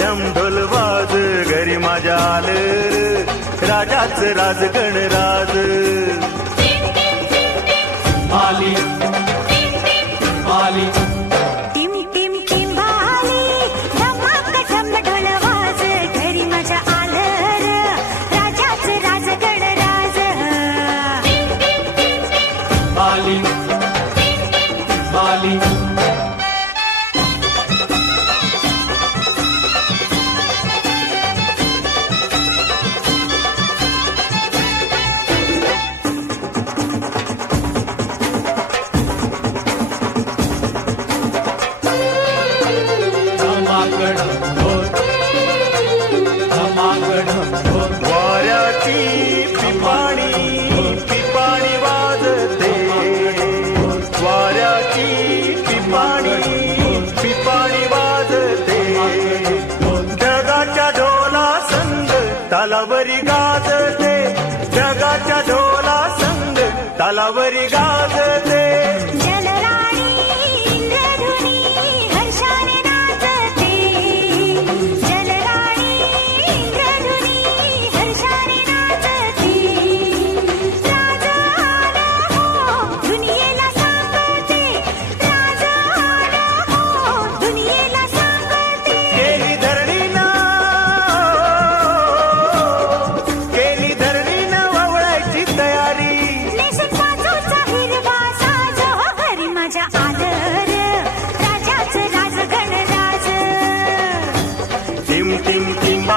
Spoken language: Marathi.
ढम ढोल वाज घरी माझ्या आलं राजाच राज गणराज आली आली टिम टिम टिंबाली धमाक ढम ढोल वाज घरी माझ्या आलं राजाच राज गणराज आली आली वाऱ्याची पिपाणी पिपाणी वाजते वाऱ्याची पिपाणी पिपाणी वाजते ढगाच्या ढोला संग तालावरी गाजते ढगाच्या ढोला संग तालावरी गाजते जलराणी इंद्रधुनी हर्षाने नाचते जलराणी इंद्रधुनी हर्षाने नाचते राजा आला हो दुनियेला सांगते राजा आला हो दुनियेला सांगते केली धरणीनं वावळायची तयारी नेसून पाचूचा हिरवा साज घरी माझ्या आदर राजाच राज गणराज टिम टिम टिंबा